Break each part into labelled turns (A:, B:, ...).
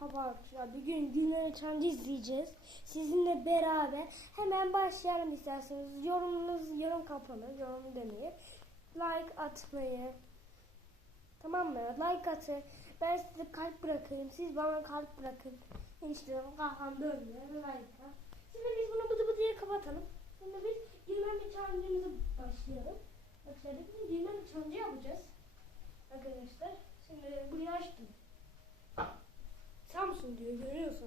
A: Merhaba arkadaşlar. Bugün Gülmen Çancı izleyeceğiz. Sizinle beraber hemen başlayalım isterseniz. Yorumunuz yorum kapanı, yorum demeyi. Like atmayı. Tamam mı? Like atın. Ben size kalp bırakayım. Siz bana kalp bırakın. İşte kafam dönüyor. Like. Şimdi biz bunu bıdı bıdıya kapatalım. Şimdi biz Gülmen Çancı'mıza başlayalım. Başladık. Gülmen Çancı yapacağız. Arkadaşlar. Şimdi burayı açtım. Samsung diyor görüyorsunuz.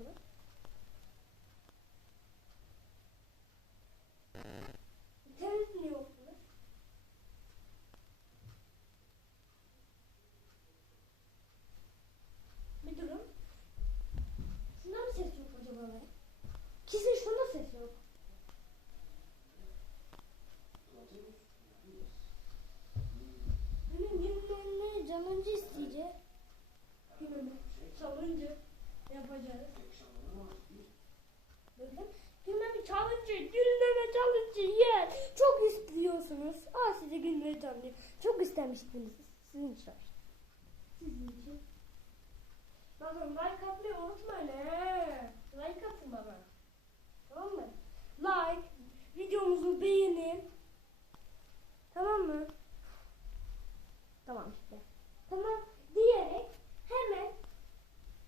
A: Challenge yer. Çok istiyorsunuz. Aa size günleme challenge. Çok istemiştiniz. Sizin için. Sizin için. Bakın like atmayı unutmayın he. Like atın bana. Tamam mı? Like, videomuzu beğenin. Tamam mı? Tamam işte. Tamam diyerek hemen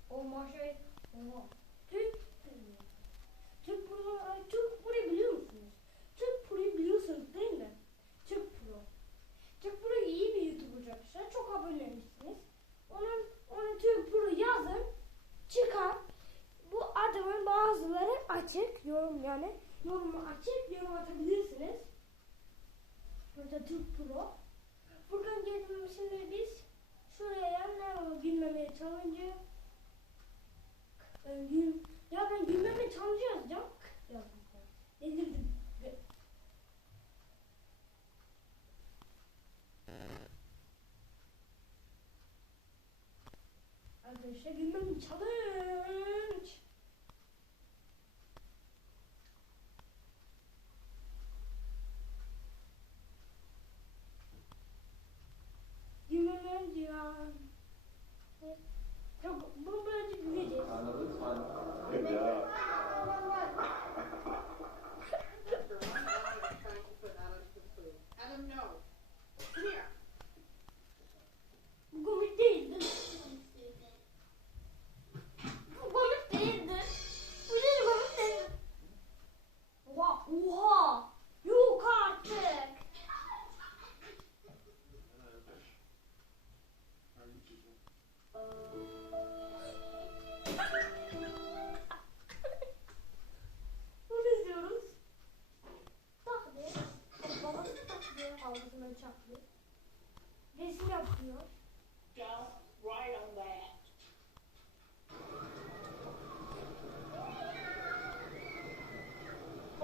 A: o maşayı Oha. Türk Türk Pro ay, Türk Pro biliyor musunuz? Türk Pro'yu biliyorsunuz değil mi? Türk Pro. Türk Pro iyi bir YouTuber arkadaşlar. Çok aboneymişsiniz. Onun onun Türk Pro yazın çıkar. Bu adamın bazıları açık yorum yani yorumu açık yorum atabilirsiniz. Burada Türk Pro. Buradan geldim şimdi biz şuraya ne var gülmemeye challenge gül ya ben gülmeme challenge yazacağım delirdim Arkadaşlar gülmeme challenge Bunu izliyoruz. Tak diye. Babası tak diye algısından çaklıyor. Resim yapıyor.